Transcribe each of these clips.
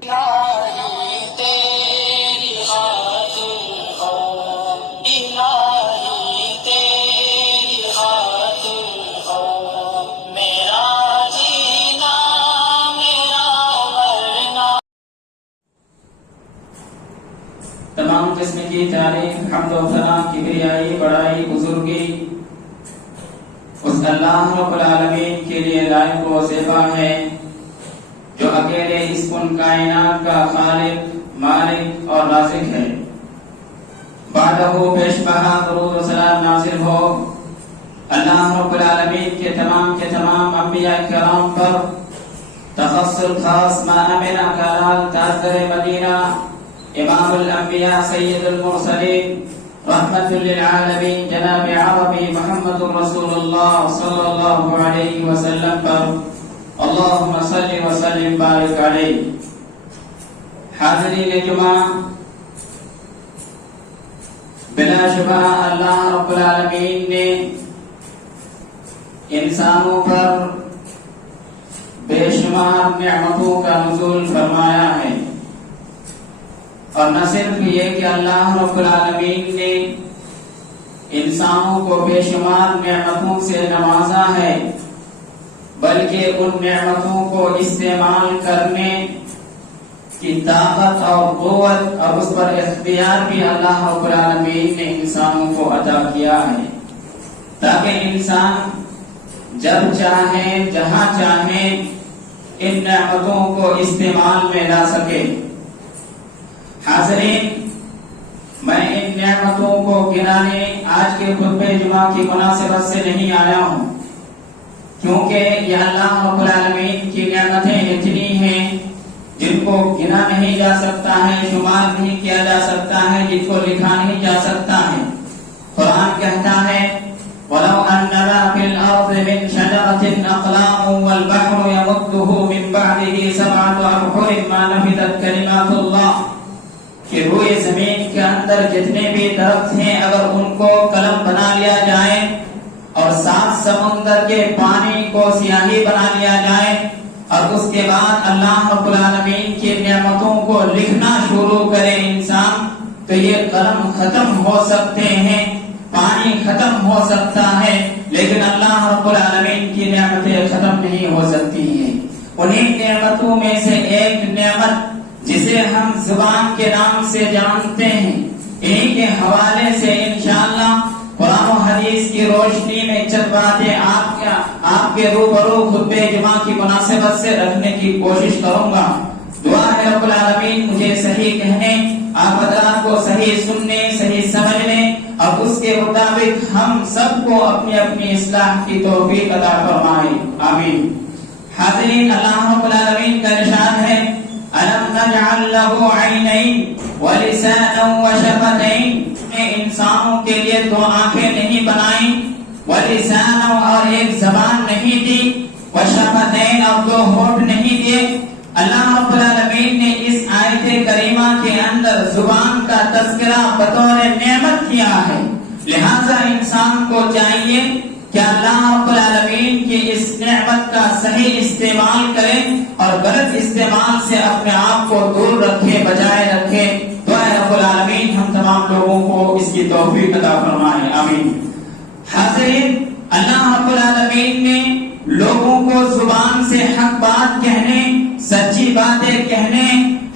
تمام قسم کی تعریف حمد و ثنا کبریائی بڑائی بزرگی اس اللہ رب العالمین کے لیے لائق و زیبا ہے جو اکیلے اس کن کائنات کا خالق مالک اور رازق ہے۔ بعدہ پیش بہا درود و سلام نازل ہو اللہ رب العالمین کے تمام انبیاء کرام پر، تخصص خاص مامن اکرال تاجدر مدینہ امام الانبیاء سید المرسلین رحمت للعالمین جناب عربی محمد رسول اللہ صلی اللہ علیہ وسلم پر اللہم صلی وسلم بارک علیہ۔ حاضرین جمعہ، بلا شبہ اللہ رب العالمین نے انسانوں پر بے شمار نعمتوں کا نزول فرمایا ہے، اور نہ صرف یہ کہ اللہ رب العالمین نے انسانوں کو بے شمار نعمتوں سے نوازا ہے، بلکہ ان نعمتوں کو استعمال کرنے کی طاقت اور قوت اور اس پر اختیار بھی اللہ رب العالمین نے انسانوں کو عطا کیا ہے، تاکہ انسان جب چاہے جہاں چاہے ان نعمتوں کو استعمال میں لا سکے۔ حاضرین، میں ان نعمتوں کو گنانے آج کے خطبہ جمعہ کی مناسبت سے نہیں آیا ہوں، کیونکہ یہ اللہ رب العالمین کی نعمتیں اتنی ہیں جن کو گنا نہیں جا سکتا ہے، شمار نہیں کیا جا سکتا ہے، جن کو لکھا نہیں جا سکتا ہے۔ قرآن کہتا ہے وَلَوْ أَنَّ مَا فِي الْأَرْضِ مِنْ شَجَرَةٍ أَقْلَامٌ وَالْبَحْرُ يَمُدُّهُ مِنْ بَعْدِهِ سَبْعَةُ أَبْحُرٍ مَا نَفِدَتْ كَلِمَاتُ اللَّهِ کہ روئے زمین کے اندر جتنے بھی درخت ہیں اگر ان کو قلم بنا لیا جائے اور 7 سمندر کے پانی کو سیاہی بنا لیا جائے اور اس کے بعد اللہ رب العالمین کی نعمتوں کو لکھنا شروع کرے انسان، تو یہ قلم ختم ہو سکتے ہیں، پانی ختم ہو سکتا ہے، لیکن اللہ رب العالمین کی نعمتیں ختم نہیں ہو سکتی ہیں۔ انہیں نعمتوں میں سے ایک نعمت جسے ہم زبان کے نام سے جانتے ہیں، انہی کے حوالے سے انشاءاللہ قرآن و حدیث کی روشنی میں چند باتیں آپ کے روبرو خطبہ جمعہ کی مناسبت سے رکھنے کی کوشش کروں گا۔ دعا ہے رب العالمین مجھے صحیح کہنے، آپ حضرات کو صحیح سننے، صحیح سمجھنے اور اس کے مطابق ہم سب کو اپنی اپنی اصلاح کی توفیق عطا فرمائے، آمین۔ حاضرین، اللہ رب العالمین کا ارشاد ہے أَلَمْ نَجْعَلْ لَهُ عَيْنَيْنِ وَلِسَانًا وَشَفَتَيْنِ، نے انسانوں کے لیے 2 آنکھیں نہیں بنائیں، وَلِسَانًا اور ایک زبان نہیں دی، وَشَفَتَيْنِ اور 2 ہونٹ نہیں دیے۔ اللہ رب العالمین نے اس آیت کریمہ کے اندر زبان کا تذکرہ بطور نعمت کیا ہے، لہذا انسان کو چاہیے کہ اللہ رب العالمین کی اس نعمت کا صحیح استعمال کرے اور غلط استعمال سے اپنے آپ کو دور رکھے، بجائے رکھے۔ تو اے رب العالمین ہم تمام لوگوں کو اس کی توفیق عطا فرمائے، آمین۔ حاضرین، اللہ رب العالمین نے لوگوں کو زبان سے حق بات کہنے، سچی باتیں کہنے،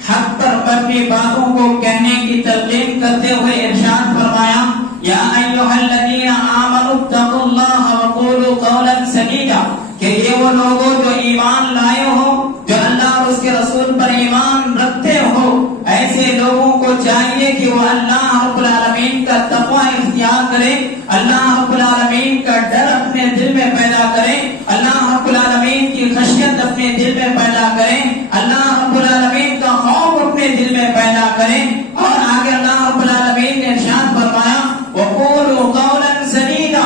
حق پر مبنی باتوں کو کہنے کی تلقین کرتے ہوئے ارشاد فرمایا یا ایھا الذین آمنوا اتقوا اللہ وقولوا قولا سدیدا، کہ یہ وہ لوگوں جو ایمان لائے ہو، جو اللہ اور اس کے رسول پر ایمان رکھتے ہو، ایسے لوگوں کو چاہیے کہ وہ اللہ رب العالمین کا تقوی اختیار کرے، اللہ رب العالمین کا ڈر اپنے دل میں پیدا کرے، اللہ رب العالمین کی خشیت اپنے دل میں پیدا کرے، اللہ رب العالمین کا خوف اپنے دل میں پیدا کرے۔ اور آگے اللہ رب العالمین نے ارشاد فرمایا وقولوا قولا سدیدا،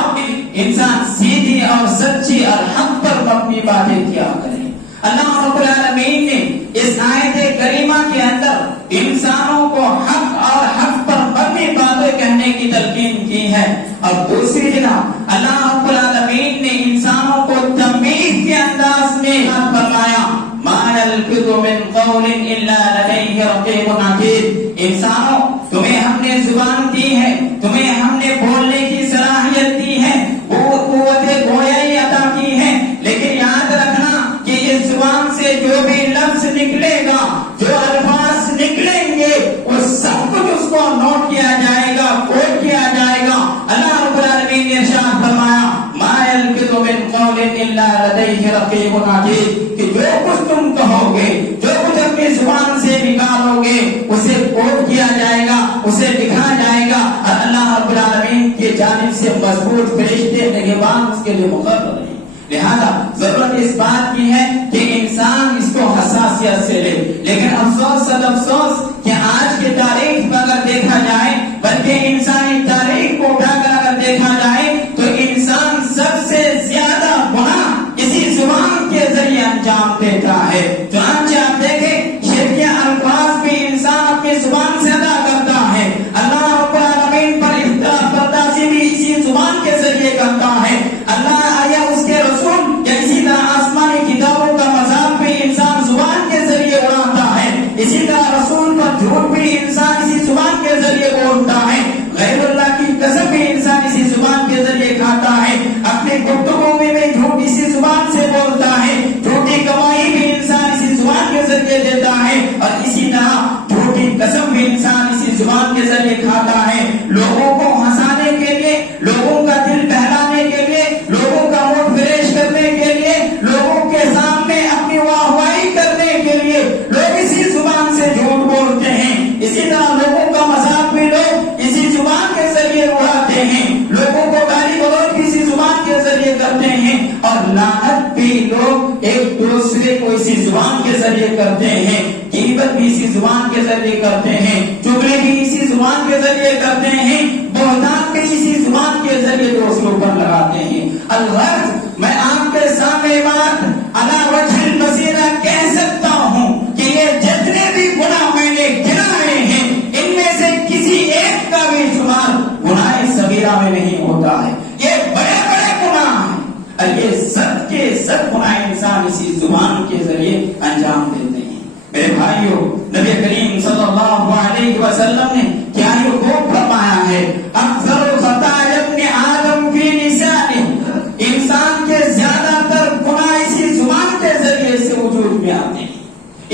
انسان سیدھی اور سچی اور حق پر مبنی باتیں کیا کرے۔ اللہ رب العالمین نے اس آیت کریمہ کے اندر انسانوں کو حق اور حق پر مبنی باتیں کہنے کی تلقین کی ہے، اور دوسری جگہ اللہ رب العالمین نے انسانوں کو تنبیہ کے انداز میں فرمایا ما يلفظ من قول الا لديه رقيب عتيد۔ انسانوں تمہیں ہم نے زبان دی ہے، تمہیں ہم نے بولنے کی صلاحیت دی ہے، قوت گویائی عطا کی ہے، لیکن یاد رکھنا کہ اس زبان سے جو بھی لفظ نکلے گا، جو الفاظ نکلیں گے، وہ سب کچھ اس کو نوٹ کیا جائے گا، کوٹ کیا جائے گا۔ اللہ رب العالمین نے ارشاد فرمایا ما یلفظ من قول الا لدیہ رقیب عتید، کہ جو کچھ تم کہو گے، جو کچھ اپنی زبان سے نکالو گے، اسے کوٹ کیا جائے گا، اسے لکھا جائے گا، اور اللہ رب العالمین کی جانب سے مضبوط فرشتے نگہبان اس کے لیے مقرر ہیں۔ لہذا ضرورت اس بات کی ہے کہ انسان اس کو حساسیت سے لے، لیکن افسوس صد افسوس کہ آج کی تاریخ میں اگر دیکھا جائے، بلکہ انسانی تاریخ کو اٹھا کر اگر دیکھا جائے تو انسان سب سے زیادہ گناہ اسی زبان کے ذریعے انجام دیتا ہے۔ چنانچہ آپ دیکھیں شرک الفاظ بھی انسان اپنی زبان سے ادا کرتا ہے، اللہ رب العالمین پر افتراء پردازی بھی اسی زبان کے ذریعے کرتا ہے، اللہ یا اس کے رسول یا اسی طرح آسمانی کتابوں کا مذاق بھی انسان زبان کے ذریعے اڑاتا ہے، اسی طرح رسول پر جھوٹ بھی انسان اسی زبان کے ذریعے بولتا ہے، غیر اللہ کی قسم بھی انسان اسی زبان کے ذریعے کھاتا ہے، اپنی گفتگو میں بھی جھوٹ اسی زبان سے بولتا ہے، جھوٹی گواہی بھی انسان اسی زبان کے ذریعے دیتا ہے، اور اسی طرح جھوٹی قسم بھی انسان اسی زبان کے ذریعے کھاتا ہے۔ لوگوں کو ہنسانے کے لیے، لوگوں کا دل بہلانے کے لیے، لوگوں کا موڈ فریش کرنے کے لیے، لوگوں کے سامنے اپنی واہواہی کرنے کے لیے لوگ اسی زبان سے جھوٹ بولتے ہیں، اسی طرح لوگوں کا مذاق بھی لوگ اسی زبان کے ذریعے اڑاتے ہیں، لوگوں کو گالی گلوچ بھی اسی زبان کے ذریعے کرتے ہیں، اور لعنت بھی لوگ ایک دوسرے کو اسی زبان کے ذریعے کرتے ہیں، غیبت بھی اسی زبان کے ذریعے کرتے ہیں، چغلی بھی اسی زبان کے ذریعے کرتے ہیں، بہتان بھی اسی زبان کے ذریعے دوسروں پر لگاتے ہیں۔ الغرض میں آپ کے سامنے بات علی وجہ البصیرہ کہہ سکتا ہوں کہ یہ جتنے بھی گناہ میں نے گنائے ہیں ان میں سے کسی ایک کا بھی شمار گناہ صغیرہ میں نہیں ہوتا ہے، یہ بڑے بڑے گناہ ہیں، اور یہ سب کے سب گناہ انسان اسی زبان کے ذریعے انجام دیتے ہیں۔ میرے بھائیوں، نبی کریم صلی اللہ علیہ وسلم نے کیا یہ خوب فرمایا ہے، اکثر خطایا ابن آدم فی لسانہ، انسان کے زیادہ تر گناہ اسی زبان کے ذریعے سے وجود میں آتے ہیں،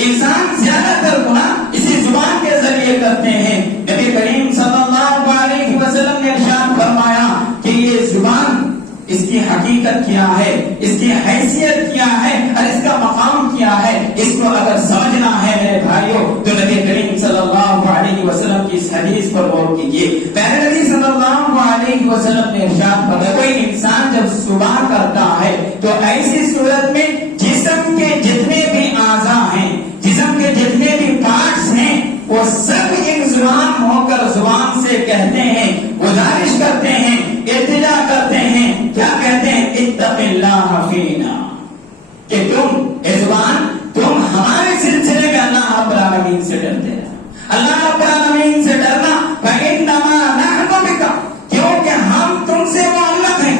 انسان زیادہ تر گناہ اسی زبان کے ذریعے کرتے ہیں۔ نبی کریم صلی اللہ علیہ وسلم نے ارشاد فرمایا کہ یہ زبان، اس کی حقیقت کیا ہے، اس کی حیثیت کیا ہے، اور اس کا مقام کیا ہے، اس کو اگر سمجھنا ہے میرے بھائیوں تو نبی کریم صلی اللہ علیہ وسلم کی اس حدیث پر غور کیجیے۔ پہلے نبی صلی اللہ علیہ وسلم نے ارشاد فرمایا کوئی انسان جب صبح کرتا ہے تو ایسی صورت میں جسم کے جتنے بھی اعضاء ہیں، جسم کے جتنے بھی پارٹس ہیں، وہ سب ایک زبان ہو کر زبان سے کہتے ہیں، گزارش کرتے ہیں، التجا کرتے ہیں، کیا کہتے ہیں؟ اتق اللہ فینا، کہ اے زبان تم ہمارے سلسلے میں اللہ رب العالمین سے ڈرتے ہیں، اللہ رب العالمین سے ڈرنا، فإنما نحن بک، کیونکہ ہم تم سے معلق ہیں،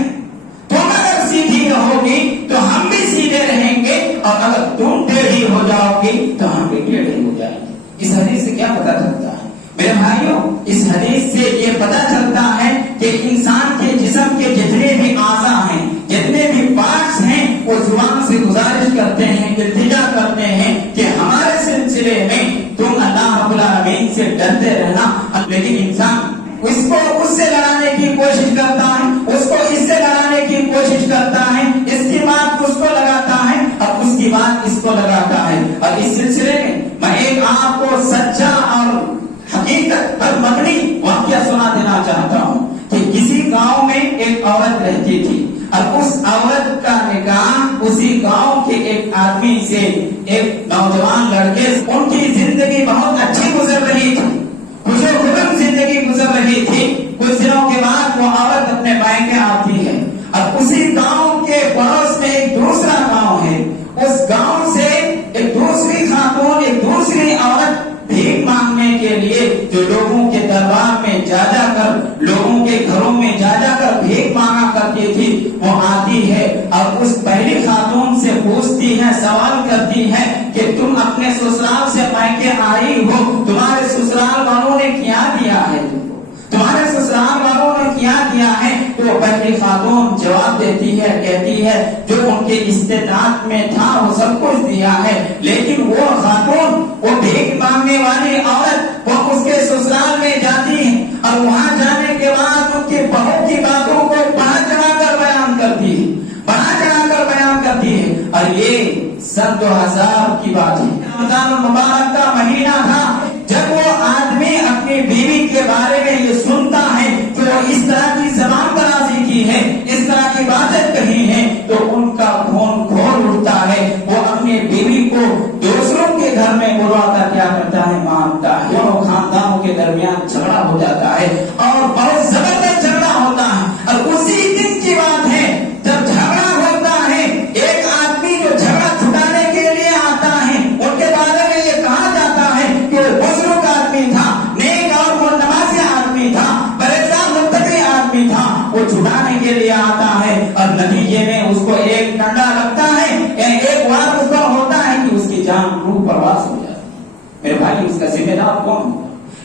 تم اگر سیدھی رہو گی تو ہم بھی سیدھے رہیں گے، اور اگر تم ٹیڑھی ہو جاؤ گی تو ہم بھی ٹیڑھے ہو جائیں گے۔ اس حدیث سے کیا پتہ چلتا ہے میرے بھائیوں؟ اس حدیث سے یہ پتہ چلتا ہے کہ انسان کے جسم کے جتنے بھی اعضاء ہیں، جتنے بھی پارٹس ہیں، وہ زبان سے گزارش کرتے ہیں، التجا کرتے ہیں کہ ہمارے سلسلے میں تم اللہ رب العالمین سے ڈرتے رہنا، لیکن انسان اس کو اس سے لڑانے کی کوشش کرتا ہے، اس کو اس سے لڑانے کی کوشش کرتا ہے، اس کی بات اس کو لگاتا ہے اور اس کی بات اس کو لگاتا ہے۔ اور اس سلسلے میں ایک آپ کو سچا اور حقیقت پر مبنی واقعہ سنا دینا چاہتا ہوں کہ کسی گاؤں میں ایک عورت رہتی تھی، اور اس عورت کا نکاح اسی گاؤں کے ایک آدمی سے، ایک نوجوان لڑکے، ان کی زندگی بہت اچھی گزر رہی تھی، خوش و خرم زندگی گزر رہی تھی۔ کچھ دنوں کے بعد وہ عورت اپنے مائکے آتی ہے، اور اسی گاؤں کے پڑوس میں ایک دوسرا گاؤں ہے، اس گاؤں سے ایک دوسری خاتون، ایک دوسری عورت بھیک مانگنے کے لیے، جو لوگوں کے دربار میں جا جا کر، لوگوں کے گھروں میں جا جا کر بھیک مانگا کرتی تھی، وہ آتی ہے اور اس پہلی خاتون سے پوچھتی ہے، سوال کرتی ہے کہ تم اپنے سسرال سے مائکے آئی ہو، تمہارے سسرال والوں نے کیا دیا ہے تم کو، تمہارے سسرال والوں نے کیا دیا ہے؟ تو پہلی خاتون جواب دیتی ہے، کہتی ہے جو ان کے استطاعت میں تھا وہ سب کچھ دیا ہے، لیکن وہ خاتون، وہ بھیک مانگنے والی عورت، وہ اس کے سسرال میں جاتی ہے اور وہاں جانے کے بعد ان کی بہو کی باتوں کو بڑھا چڑھا کر بیان کرتی ہے، بڑھا چڑھا کر بیان کرتی ہے۔ اور یہ سن 2000 کی بات ہے، رمضان المبارک کا مہینہ تھا، جب وہ آدمی اپنی بیوی کے بارے میں یہ سنتا ہے کہ وہ اس طرح کی زبان درازی کی ہے، اس طرح کی باتیں کہی ہیں، تو ان کا خون کھول اٹھتا ہے۔ وہ اپنی بیوی کو دوسروں کے گھر میں بلا کر کیا کرتا ہے؟ مانتا ہے۔ دونوں خاندانوں کے درمیان جھگڑا ہو جاتا ہے اور بہت زبردست جھگڑا ہوتا ہے۔ اور اسی دن کی بات ہے جب جھگڑا ہوتا ہے، ایک آدمی جو جھگڑا چھٹانے کے لیے آتا ہے، ان کے بارے میں یہ کہا جاتا ہے کہ وہ بزرگ آدمی تھا، نیک اور نمازی آدمی تھا، پریشان متقی آدمی تھا، وہ چھٹانے کے لیے آتا ہے اور نتیجے میں اس کو ایک ڈنڈا لگتا ہے، ایک وار اس کو ہوتا ہے کہ اس کی جان روح پرواز ہو جاتی ہے۔ میرے بھائی، اس کا ذمہ دار کون ہوگا؟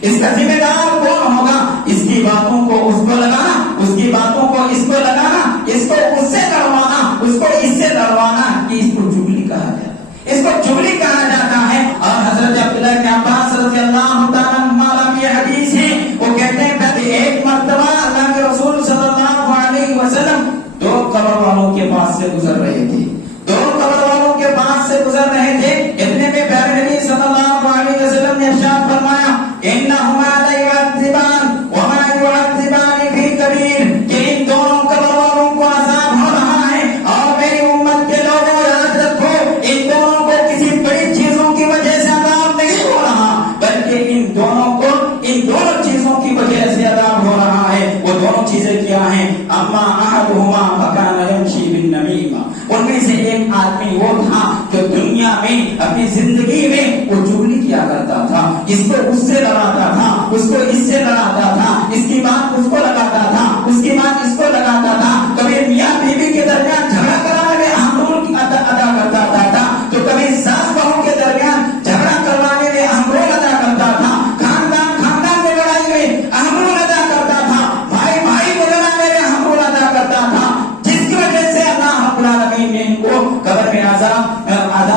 اس کا ذمہ دار کون ہوگا؟ اس کی باتوں کو اس کو لگانا، اس کی باتوں کو اس کو لگانا، اس کو اس سے لڑوانا، اس کو اس سے لڑوانا، کہ اس کو چغلی کہا جاتا ہے، اس کو چغلی کہا جاتا ہے۔ اور حضرت عبداللہ بن عباس رضی اللہ تعالیٰ عنہ کی حدیث ہے، وہ کہتے ہیں کہ ایک مرتبہ اللہ کے رسول صلی اللہ علیہ وسلم دو قبر والوں کے پاس سے گزر رہے تھے، دو قبر والوں کے پاس سے گزر رہے تھے، اتنے میں پیارے نبی صلی اللہ علیہ وسلم نے ارشاد فرمایا انہما لیعذبان وما یعذبان فی کبیر، کہ ان دونوں قبر والوں کو عذاب ہو رہا ہے، اور میری امت کے لوگوں یاد رکھو ان دونوں کو کسی بڑی چیزوں کی وجہ سے عذاب نہیں ہو رہا، بلکہ ان دونوں کو ان دونوں چیزوں کی وجہ سے عذاب ہو رہا ہے۔ وہ دونوں چیزیں کیا ہیں؟ اما احدہما فکان یمشی بالنمیمہ، ان میں سے ایک آدمی وہ تھا جو دنیا میں اپنی زندگی میں وہ چغلی کیا کرتا تھا، اس کو اس سے لڑاتا تھا، اس کو اس سے لڑاتا تھا، اس کی بات اس کو لگاتا تھا، اس کی بات اس کو لگاتا تھا، کبھی میاں بیوی کے درمیان جھگڑا کرانے میں اہم رول ادا کرتا تھا، تو کبھی ساس بہو کے درمیان جھگڑا کروانے میں اہم رول ادا کرتا تھا، خاندان میں لڑائی میں اہم رول ادا کرتا تھا، بھائی کو لڑانے میں اہم رول ادا کرتا تھا، جس کی وجہ سے اللہ رب العالمین نے ان کو قبر میں عذاب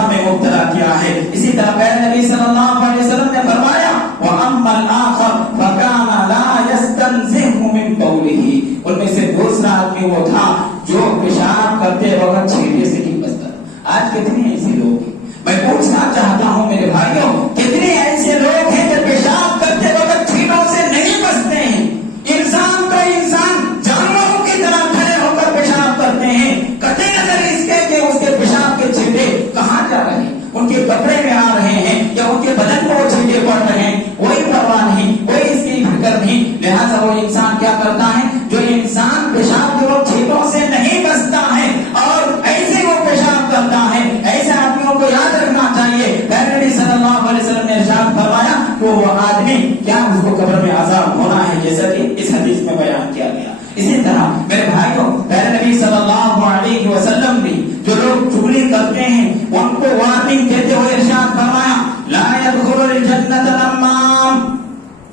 میں مبتلا کیا ہے۔ اسی طرح پیارے نبی صلی اللہ علیہ وسلم نے فرمایا وَأَمَّا الْآخَرُ فَكَانَ لَا يَسْتَنزِهُ مِنْ قَوْلِهِ، ان میں سے دوسرا آدمی وہ تھا جو پیشاب کرتے وقت چھینٹے سے نہیں بچتا تھا۔ آج کتنے ایسے لوگ ہیں، میں پوچھنا چاہتا ہوں میرے بھائیوں، کتنے ایسے لوگ ہیں جو پیشاب کرتے وقت چھینٹوں سے نہیں بچتے ہیں؟ انسان تو انسان جانوروں کی طرح کھڑے ہو کر پیشاب کرتے ہیں، قطع نظر اس کے کہ اس کے پیشاب کے چھینٹے کہاں جا رہے ہیں، ان کے کپڑے میں آ رہے ہیں یا ان کے بدن کو وہ چھینٹے پڑ رہے ہیں، کوئی پرواہ نہیں، کوئی اس کی فکر نہیں۔ لہٰذا وہ انسان کیا کرتا ہے؟ جو انسان پیشاب کے وقت چھینٹوں سے نہیں بچتا ہے اور ایسے وہ پیشاب کرتا ہے، ایسے آدمیوں کو یاد رکھنا چاہیے، نبی صلی اللہ علیہ وسلم نے ارشاد فرمایا کہ وہ آدمی کیا اس کو قبر میں عذاب ہونا ہے، جیسا کہ اس حدیث میں بیان کیا گیا۔ اسی طرح میرے بھائیوں، پیارے نبی صلی اللہ علیہ وسلم بھی جو لوگ چغلی کرتے ہیں ان کو وارننگ دیتے ہوئے ارشاد فرمایا لا يدخل الجنۃ نمام،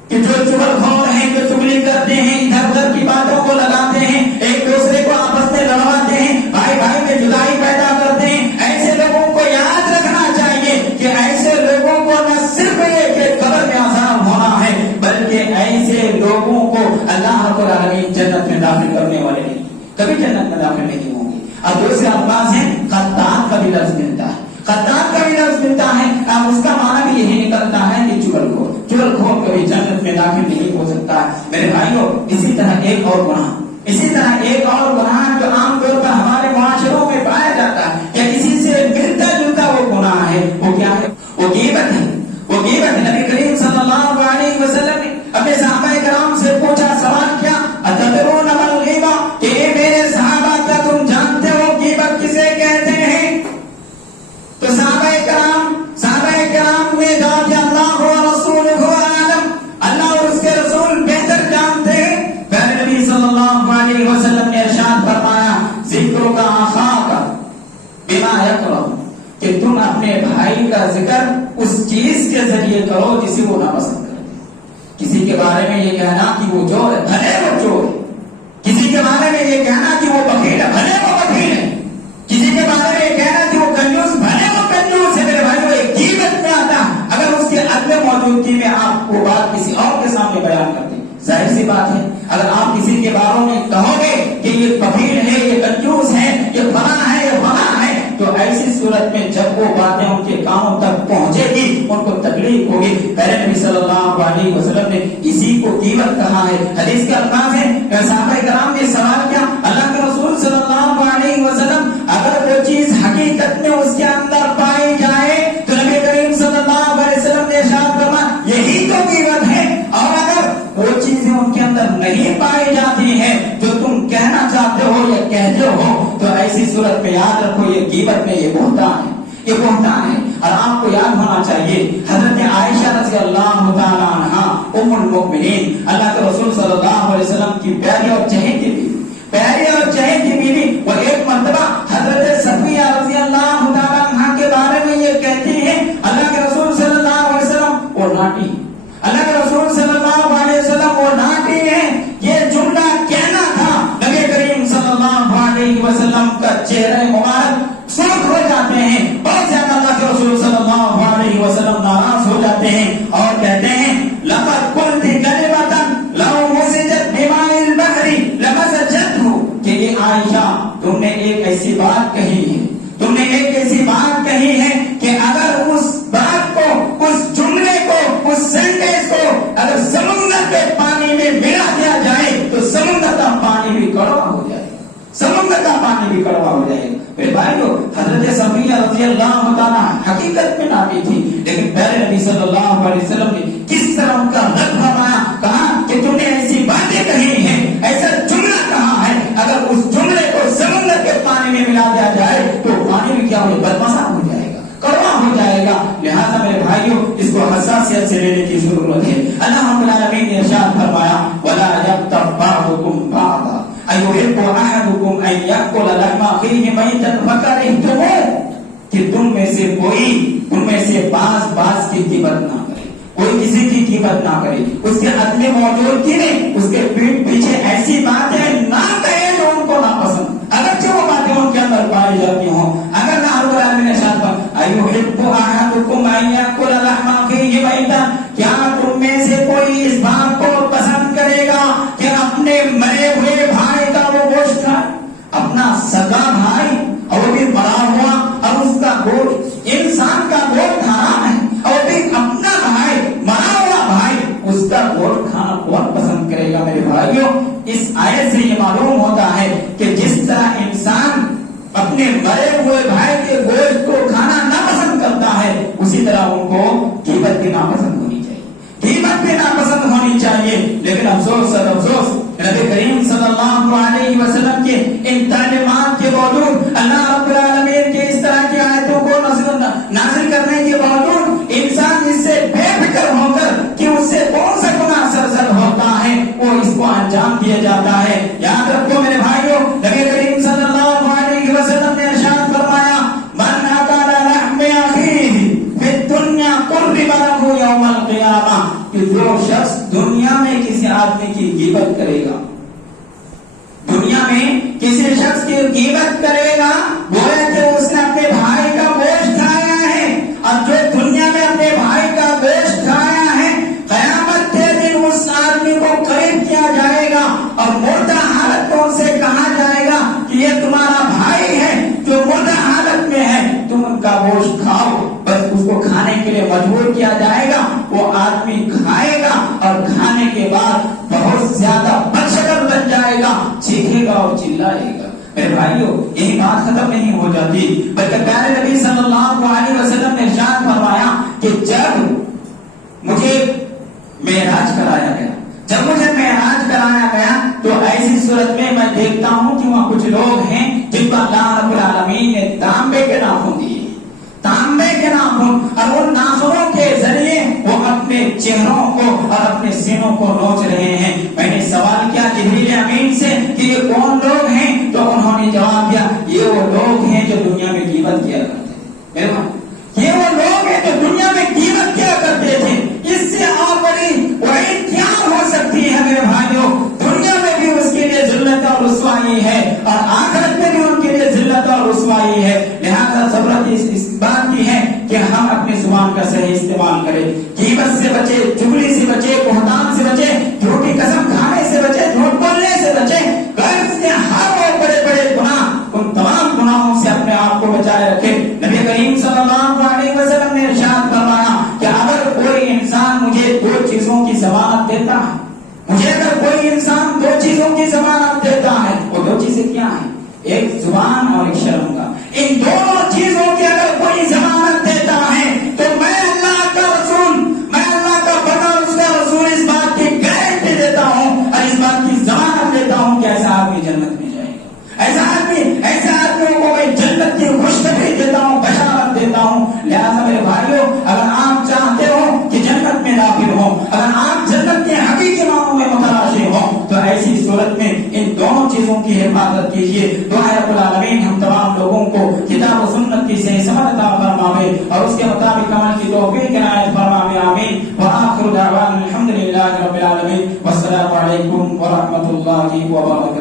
کہ جو چغل خور ہیں، جو چغلی کرتے ہیں، ادھر ادھر کی باتوں کو لگاتے ہیں، ایک دوسرے کو آپس میں لڑواتے ہیں، بھائی میں جدائی پیدا کرتے ہیں، ایسے لوگوں کو یاد رکھنا چاہیے کہ ایسے لوگوں کو نہ صرف یہ کہ قبر میں عذاب ہونا ہے، بلکہ ایسے لوگوں کو اللہ رب العالمین جنت میں داخل کرنے والے نہیں، کبھی جنت میں داخل نہیں ہوں گے۔ اور دوسرے الفاظ ہیں قطان کا بھی لفظ ملتا ہے، قطان کا بھی لفظ ملتا ہے، اب اس کا معنی بھی یہی نکلتا ہے کہ چغل خور کبھی جنت میں داخل نہیں ہو سکتا ہے۔ میرے بھائیوں، اسی طرح ایک اور گناہ جو عام طور پر ہمارے معاشروں میں پایا جاتا ہے یا کسی سے ملتا جلتا وہ گناہ ہے، وہ کیا ہے؟ وہ غیبت ہے، وہ غیبت ہے۔ نبی کریم صلی اللہ علیہ وسلم نے اپنے صحابہ کرام سے پوچھا، سوال کیا اتدرون ما الغیبہ، کہ میرے صحابہ کیا تم جانتے ہو غیبت کسے کہتے ہیں؟ تو صحابہ کرام نے جواب دیا اللہ و رسولہ اعلم، اللہ اور اس کے رسول بہتر جانتے ہیں۔ پیارے نبی صلی اللہ علیہ وسلم نے ارشاد فرمایا ذکرک اخاک بما یکرہ، کہ تم اپنے بھائی کا ذکر اس چیز کے ذریعے کرو جسے وہ ناپسند کرتے. کسی کے بارے میں یہ کہنا کہ وہ چور ہے، بھلے وہ چور ہے. کسی کے بارے میں یہ کہنا کہ وہ بخیل ہے، بھلے وہ بخیل ہے. کسی کے بارے میں یہ کہنا کہ وہ کنجوس، بھلے وہ کنجوس ہے. میرے بھائی وہ ایک غیبت میں آتا ہے. اگر اس کے عدم موجودگی میں آپ وہ بات کسی اور کے سامنے بیان کرتے، ظاہر سی بات ہے اگر آپ کسی کے بارے میں کہو گے کہ یہ بخیل ہے، یہ کنجوس ہے، یہ فلاں ہے، یہ فلاں ہے، تو ایسی صورت میں جب وہ باتیں ان کے کانوں تک پہنچے گی ان کو تکلیف ہوگی. پہلے نبی صلی اللہ علیہ وسلم نے اسی کو غیبت کہا ہے. حدیث کے الفاظ ہیں، صحابہ کرام نے سوال کیا اللہ کے رسول صلی اللہ علیہ وسلم اگر وہ چیز حقیقت میں اس کے اندر پائی جائے تو نبی کریم صلی اللہ علیہ وسلم نے ارشاد فرمایا یہی تو غیبت ہے. اور اگر وہ چیزیں ان کے اندر نہیں پائی جاتی ہیں جو تم کہنا چاہتے ہو یا کہتے ہو تو ایسی صورت میں یاد رکھو یہ غیبت میں یہ بہتان ہے، یہ بہتان ہے. اور آپ کو یاد ہونا چاہیے حضرت عائشہ رضی اللہ تعالی عنہا ام المؤمنین اللہ کے رسول صلی اللہ علیہ وسلم کی پیاری اور چہیتی بیوی، پیاری اور چہیتی بیوی، وہ ایک مرتبہ حضرت صفیہ رضی اللہ تعالی عنہا کے بارے میں یہ کہتی ہیں اللہ کے رسول صلی اللہ علیہ وسلم وہ ناٹی، اللہ کے رسول صلی اللہ علیہ وسلم وہ ناٹی ہے. یہ جملہ کہنا تھا نبی کریم صلی اللہ علیہ وسلم کا چہرہ مبارک سرخ ہو جاتے ہیں. بہت زیادہ اللہ کے رسول صلی اللہ علیہ وسلم ناراض ہو جاتے ہیں اور کہتے ہیں لقد قلت کلمۃ لو مسجت بماء البحر لمسجته کہ یہ عائشہ تم نے ایک ایسی بات کہی ہے، تم نے ایک ایسی بات کہی ہے کہ اگر اس بات کو، اس جملے کو، اس سینٹنس کو اگر سمندر کے پانی میں ملا دیا جائے تو سمندر کا پانی بھی کڑوا ہو جائے گا، سمندر کا پانی بھی کڑوا ہو جائے گا. میرے بھائیو حضرت صفیہ رضی اللہ تعالیٰ حقیقت میں ناٹی تھی لیکن پہلے نبی صلی اللہ علیہ وسلم نے کس طرح ان کا رد فرمایا، کہا کہ تم نے ایسی باتیں کہی ہیں، ایسا جملہ کہا ہے اگر اس جملے کو سمندر کے پانی میں ملا دیا جائے تو پانی بھی کیا ہو جائے، بدمزہ ہو جائے گا، کڑوا ہو جائے گا. لہذا میرے بھائیوں اس کو حساسیت سے لینے کی ضرورت ہے. اللہ رب العالمین نے ارشاد فرمایا وَلَا يَغْتَبْ بَعْضُكُمْ بَعْضًا أَيُحِبُّ أَحَدُكُمْ أَن يَأْكُلَ لَحْمَ أَخِيهِ مَيْتًا فَكَرِهْتُمُوهُ کہ تم میں سے کوئی، تم میں سے بعض کی غیبت نہ کرے، کوئی کسی کی غیبت نہ کرے، اس کے عدم موجودگی میں اس کے پیٹ پیچھے ایسی باتیں نہ کہے جو ان کو ناپسند، اگرچہ وہ باتیں ان کے اندر پائی جاتی ہوں. اگر اللہ رب العالمین نے ارشاد فرمایا أَيُحِبُّ أَحَدُكُمْ أَن يَأْكُلَ لَحْمَ أَخِيهِ مَيْتًا کیا تم میں سے کوئی اس بات کو پسند کرے گا کہ اپنے مرے ہوئے بھائی کا وہ گوشت کھائے، اپنا سگا بھائی اور وہ بھی مرا ہوا اور اس کا گوشت، انسان کا گوشت حرام ہے اور بھی اپنا بھائی مرا ہوا بھائی اس کا گوشت کھانا کون پسند کرے گا. میرے بھائیوں اس آیت سے یہ معلوم ہوتا ہے کہ جس طرح انسان اپنے مرے ہوئے بھائی کے گوشت کو کھانا ناپسند کرتا ہے اسی طرح ان کو غیبت بھی ناپسند ہونی چاہیے، غیبت بھی ناپسند ہونی چاہیے. لیکن افسوس سر افسوس نبی کریم صلی اللہ علیہ وسلم کے ان تعلیمات کے باوجود، اللہ رب العالمین کے اس طرح کی آیتوں کو نازل کرنے کے باوجود انسان اس سے بے فکر ہو کر کہ اس سے کون سا گناہ سرزد ہوتا ہے وہ اس کو انجام دیا جاتا ہے. یاد رکھو میرے بھائیوں نبی کریم صلی اللہ علیہ وسلم نے ارشاد فرمایا من اکل لحم اخیہ فی الدنیا قرب له یوم القیامہ کہ جو شخص دنیا میں کسی آدمی کی غیبت کرے گا، دنیا میں کسی شخص کی غیبت کرے گا گویا کہ اس نے اپنے بھائی کا گوشت کھایا ہے، اور جو دنیا میں اپنے بھائی کا گوشت کھایا ہے قیامت کے دن اس آدمی کو قریب کیا جائے گا اور مردہ حالت میں ان سے کہا جائے گا کہ یہ تمہارا بھائی ہے جو مردہ حالت میں ہے، تم ان کا گوشت کھاؤ. بس اس کو کھانے کے لیے مجبور کیا جائے گا، وہ آدمی کھائے گا اور کھانے کے بعد بہت زیادہ بدشکل بن جائے گا، چیخے گا اور چلائے گا. میرے بھائیوں یہی بات ختم نہیں ہو جاتی بلکہ پیارے نبی صلی اللہ علیہ وسلم نے ارشاد فرمایا کہ جب مجھے معراج کرایا گیا، جب مجھے معراج کرایا گیا تو ایسی صورت میں میں دیکھتا ہوں کہ وہاں کچھ لوگ ہیں جن کو اللہ رب العالمین نے تانبے کے ناخن دیے، تانبے کے ناخن، اور ان ناخنوں کے ذریعے وہ اپنے چہروں کو اور اپنے سینوں کو نوچ رہے ہیں. میں نے سوال کیا جبریل امین سے کہ یہ کون لوگ ہیں تو انہوں نے جواب دیا یہ وہ لوگ ہیں جو دنیا میں غیبت کیا کرتے ہیں. یہ وہ لوگ ہیں جو دنیا میں اپنی زبان کا صحیح استعمال کرے، غیبت سے بچے، چغلی سے بچے، بہتان سے بچے، جھوٹی قسم کھانے سے بچے، جھوٹ بولنے سے بچے، قرض کے ہر وہ بڑے بڑے گناہ، ان تمام گناہوں سے اپنے آپ کو بچائے رکھے۔ نبی کریم صلی اللہ علیہ وسلم نے ارشاد فرمایا کہ اگر کوئی انسان مجھے دو چیزوں کی ضمانت دیتا ہے، مجھے اگر کوئی انسان دو چیزوں کی ضمانت دیتا ہے، وہ دو چیزیں کیا ہیں؟ ایک زبان اور ایک شرم کا، ان دونوں چیزوں کی اگر کوئی ضمانت دیتا ہے تو میں اللہ کا رسول، میں اللہ کا بندہ اور اس کا رسول اس بات کی گارنٹی دیتا ہوں اور اس بات کی ضمانت دیتا ہوں کہ ایسا آدمی جنت میں جائے گا، ایسے آدمیوں کو میں جنت کی خوشخبری دیتا ہوں، بشارت دیتا ہوں۔ لہٰذا میرے بھائیوں، اگر آپ چاہتے ہو کہ جنت میں داخل ہو، اگر آپ جنت کے حقیقی معنوں میں متلاشی ہو، تو ایسی صورت میں ان دونوں چیزوں کی حفاظت کیجیے۔ دعا رب العالمین ہم تمام لوگوں کو کتاب و سنت کی صحیح سمجھ عطا فرماوے اور اس کے مطابق عمل کی توفیق عنایت فرماوے، آمین۔ وآخر دعوانا الحمد للہ رب العالمین، والسلام علیکم ورحمۃ اللہ وبرکاتہ۔